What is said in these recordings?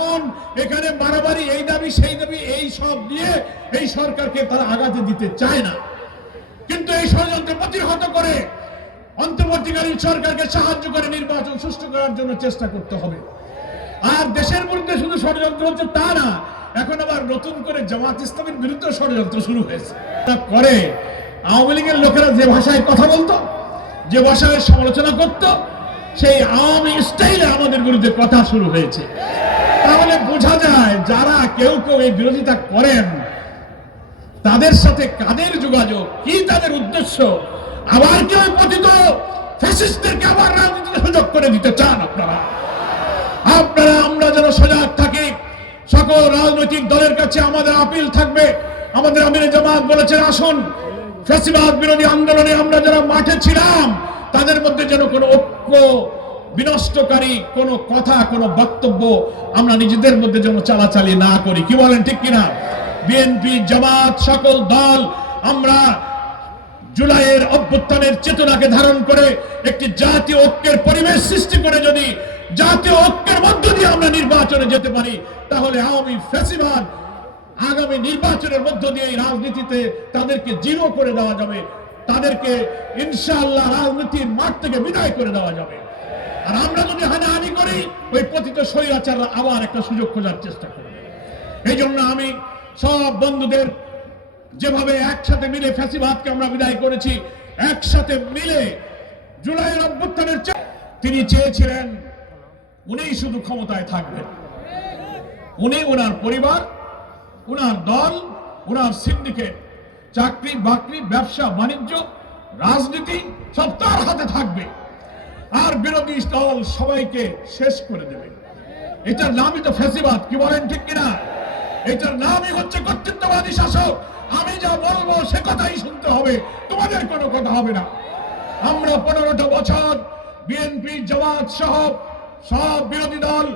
ভাঙন, এখানে বাড়াবাড়ি, এই দাবি সেই দাবি, এই সব দিয়ে এই সরকারকে তারা আগাতে দিতে চায় না। কিন্তু এই ষড়যন্ত্র প্রতিহত করে অন্তর্বর্তীকালীন সরকারকে সাহায্য করে নির্বাচন সুষ্ঠু করার জন্য চেষ্টা করতে হবে। আর দেশের বিরুদ্ধে শুধু ষড়যন্ত্র হচ্ছে তা না, এখন আবার নতুন করে জামাত ইসলামের বিরুদ্ধে ষড়যন্ত্র শুরু হয়েছে। করে আওয়ামী লীগের লোকেরা যে ভাষায় কথা বলতো, যে ভাষায় সমালোচনা করত, সেই আওয়ামী স্টাইলে আমাদের বিরুদ্ধে কথা শুরু হয়েছে। তাহলে বোঝা যায় যারা কেউ কেউ এই বিরোধিতা করেন তাদের সাথে কাদের যোগাযোগ, কি তাদের উদ্দেশ্য। আবার কেউ পতিত ফ্যাসিস্টদেরকে আবার রাজনীতিতে সুযোগ করে দিতে চান আপনারা। আমরা যেন সজাগ থাকি। সকল রাজনৈতিক দলের কাছে আমাদের আপিল থাকবে। আমাদের আমিরে জামাত বলেছেন, আসুন ফ্যাসিবাদ বিরোধী আন্দোলনে আমরা যারা মাঠে ছিলাম তাদের মধ্যে যেন কোনো ঐক্য বিনষ্টকারী কোনো কথা, কোনো বক্তব্য আমরা নিজেদের মধ্যে যেন চালাচালি না করি। কি বলেন, ঠিক কিনা? বিএনপি, জামাত, সকল দল আমরা জুলাইয়ের অভ্যুত্থানের চেতনাকে ধারণ করে একটি জাতীয় ঐক্যের পরিবেশ সৃষ্টি করে যদি জাতীয় ঐক্যের মধ্য দিয়ে আমরা নির্বাচনে যেতে পারি, তাহলে আওয়ামী ফ্যাসিবাদ আগামী নির্বাচনের মধ্য দিয়ে এই রাজনীতিতে তাদেরকে জিরো করে দেওয়া যাবে, তাদেরকে ইনশাআল্লাহ রাজনীতির মাঠ থেকে বিদায় করে দেওয়া যাবে। আর আমরা যদি হানাহানি করি, ওই পতিত স্বৈরাচাররা আবার একটা সুযোগ খোঁজার চেষ্টা করবে। এই জন্য আমি সব বন্ধুদের, যেভাবে একসাথে মিলে ফ্যাসিবাদকে আমরা বিদায় করেছি, একসাথে মিলে জুলাইয়ের অভ্যুত্থানের তিনি চেয়েছিলেন উনি শুধু ক্ষমতায় থাকবেন, উনি, ওনার পরিবার, ওনার দল, ওনার সিন্ডিকেট, চাকরি বাকরি, ব্যবসা বাণিজ্য, রাজনীতি সব তার হাতে থাকবে, আর বিরোধী দল সবাইকে শেষ করে দেবে। এটার নামই তো ফ্যাসিবাদ। কি বলেন, ঠিক কিনা? এটার নামই হচ্ছে কর্তৃত্ববাদী শাসক। আমি যা বলবো সে কথাই শুনতে হবে, তোমাদের কোনো কথা হবে না। আমরা 15টা বছর বিএনপি, জামাত সহ সব বিরোধী দল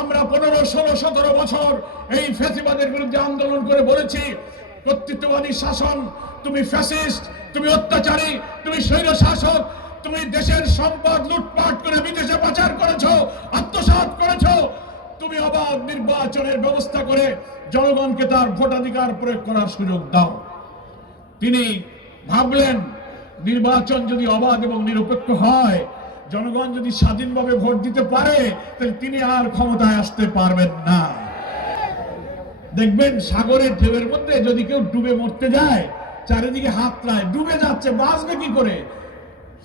আমরা 15, 16, 17 বছর এই ফ্যাসিবাদের বিরুদ্ধে আন্দোলন করে বলেছি, কর্তৃত্ববাদী শাসন, তুমি ফ্যাসিস্ট, তুমি অত্যাচারী, তুমি স্বৈর শাসক, তুমি দেশের সম্পদ লুটপাট করে বিদেশে পাচার করেছো, আত্মসাৎ করেছো, তুমি অবাধ নির্বাচনের ব্যবস্থা করে জনগণকে তার ভোটাধিকার প্রয়োগ করার সুযোগ দাও। তিনি ভাবলেন নির্বাচন যদি অবাধ এবং নিরপেক্ষ হয়, জনগণ যদি স্বাধীনভাবে ভোট দিতে পারে, তাহলে তিনি আর ক্ষমতায় আসতে পারবেন না। দেখবেন সাগরের ঢেউয়ের মধ্যে যদি কেউ ডুবে মরতে যায়, চারিদিকে হাতড়ায়, ডুবে যাচ্ছে, বাঁচবে কি করে?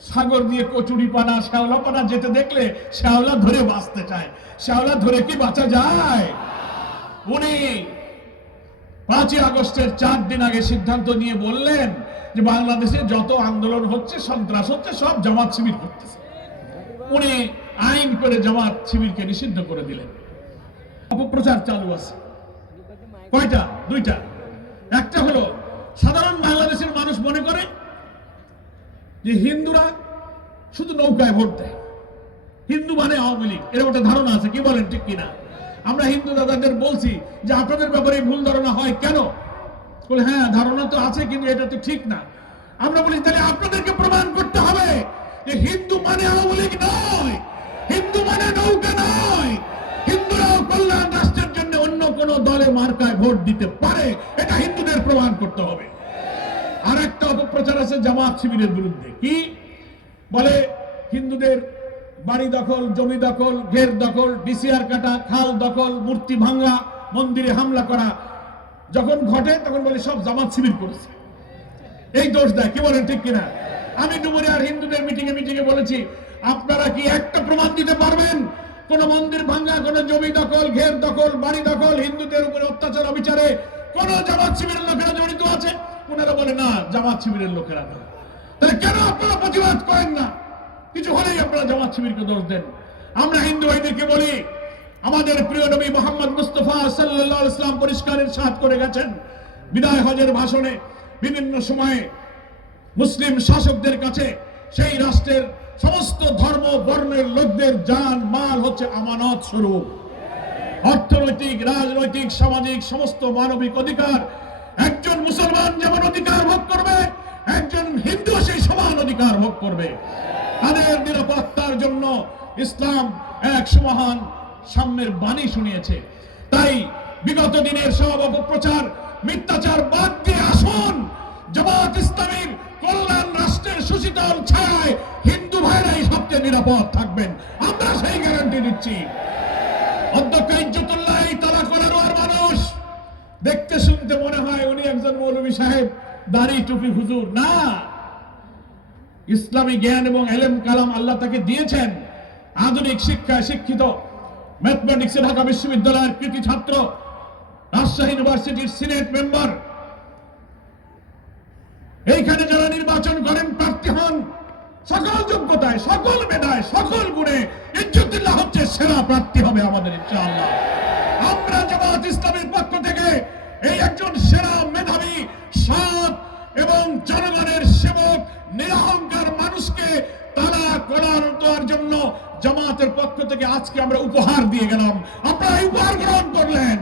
সাগর দিয়ে কচুরি পানা, শ্যাওলা পানা যেতে দেখলে শ্যাওলা ধরে বাঁচতে চায়, শ্যাওলা ধরে কি বাঁচা যায়? উনি 5ই আগস্টের 4 দিন আগে সিদ্ধান্ত নিয়ে বললেন যে বাংলাদেশে যত আন্দোলন হচ্ছে, সন্ত্রাস হচ্ছে, সব জামাত শিবির করতেছে। উনি আইন করে জামাত শিবিরকে নিষিদ্ধ করে দিলেন। অপপ্রচার চালু আছে। কয়টা? 2টা। একটা হলো সাধারণ বাংলাদেশের মানুষ মনে করে যে হিন্দুরা শুধু নৌকায় ভোট দেয়, হিন্দু মানে আওয়ামী লীগ, এরকম একটা ধারণা আছে। কি বলেন, ঠিক কিনা? আমরা হিন্দু দাদাদের বলছি যে আপনাদের ব্যাপারে ভুল ধারণা হয় কেন? বলে হ্যাঁ ধারণা তো আছে, কিন্তু এটা তো ঠিক না। আমরা বলি তাহলে আপনাদেরকে প্রমাণ করতে হবে যে হিন্দু মানে আওয়ামী লীগ নয়, হিন্দু মানে নৌকা নয়, হিন্দুরাও কল্যাণ রাষ্ট্রের জন্য অন্য কোন দলে মার্কায় ভোট দিতে পারে, এটা হিন্দুদের প্রমাণ করতে হবে। আর একটা অপপ্রচার আছে জামাত শিবিরের বিরুদ্ধে। কি বলে? হিন্দুদের বাড়ি দখল, জমি দখল, ঘের দখল, ডিসিআর কাটা, খাল দখল, মূর্তি ভাঙ্গা, মন্দিরে হামলা করা যখন ঘটে তখন বলে সব জামাত শিবির করেছে, এই দোষ দেয়। কি বলেন, ঠিক কিনা? আমি ডুমুরিয়ার হিন্দুদের মিটিংয়ে বলেছি, আপনারা কি একটা প্রমাণ দিতে পারবেন কোন মন্দির ভাঙ্গা, কোন জমি দখল, ঘের দখল, বাড়ি দখল, হিন্দুদের উপরে অত্যাচার অবিচারে কোন জামাত শিবিরের লোকেরা জড়িত আছে? ওনারা বলে না, জামাত শিবিরের লোকেরা না। তাহলে কেন আপনারা প্রতিবাদ করেন না? কিছু হলেই আপনারা জামাত শিবিরকে দোষ দেন। আমরা হিন্দু ভাইদেরকে বলি, আমাদের প্রিয় নবী মুহাম্মদ মুস্তাফা সাল্লাল্লাহু আলাইহি ওয়াসাল্লাম পরিষ্কার ইরশাদ করে গেছেন বিদায় হজের ভাষণে, বিভিন্ন সময়ে মুসলিম শাসকদের কাছে সেই রাষ্ট্রের সমস্ত ধর্ম বর্ণের লোকদের জান মাল হচ্ছে আমানত স্বরূপ। অর্থনৈতিক, রাজনৈতিক, সামাজিক সমস্ত মানবিক অধিকার একজন মুসলমান যেমন অধিকার ভোগ করবে, একজন হিন্দু সেই সমান অধিকার ভোগ করবে। তাদের নিরাপত্তার জন্য ইসলাম এক সুমহান সাম্যের বাণী শুনিয়েছে। তাই বিগত দিনের সব অপপ্রচার মিথ্যাচার বাদ দিয়ে আসুন, জামাত ইসলামীর কল্যাণ রাষ্ট্রের সুশীতল ছায়ায় হিন্দু ভাইরাই সবচেয়ে নিরাপদ থাকবেন, আমরা সেই গ্যারান্টি দিচ্ছি। অধ্যক্ষ ইজ্জতুল্লাহ এই তালাকোলার মানুষ, দেখতে শুনতে মনে হয় উনি একজন মৌলভী সাহেব, দাড়ি টুপি হুজুর না। ইসলামী জ্ঞান এবং এলেম কালাম আল্লাহ তাকে দিয়েছেন। আধুনিক শিক্ষায় শিক্ষিত, ম্যাথমেটিক্সে ঢাকা বিশ্ববিদ্যালয়ের কৃতি ছাত্র, রাজশাহী ইউনিভার্সিটির সিনেট মেম্বার। এইখানে যারা নির্বাচন করেন, প্রার্থী হন, সকল যোগ্যতায়, সকল মেধায়, সকল গুণে ইজ্জতুল্লাহ হচ্ছে সেরা প্রার্থী হবে আমাদের ইনশাআল্লাহ। আমরা জামাত ইসলামের পক্ষ থেকে এই একজন সেরা মেধাবী, সৎ এবং জনগণের সেবক, নিরহংকার মানুষকে তারা করার দেওয়ার জন্য জামাতের পক্ষ থেকে আজকে আমরা উপহার দিয়ে গেলাম। আপনারা উপহার গ্রহণ করলেন।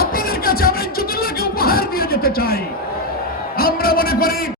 আপনাদের কাছে আমরা ইজ্জতুল্লাহকে উপহার দিয়ে যেতে চাই। আমরা মনে করি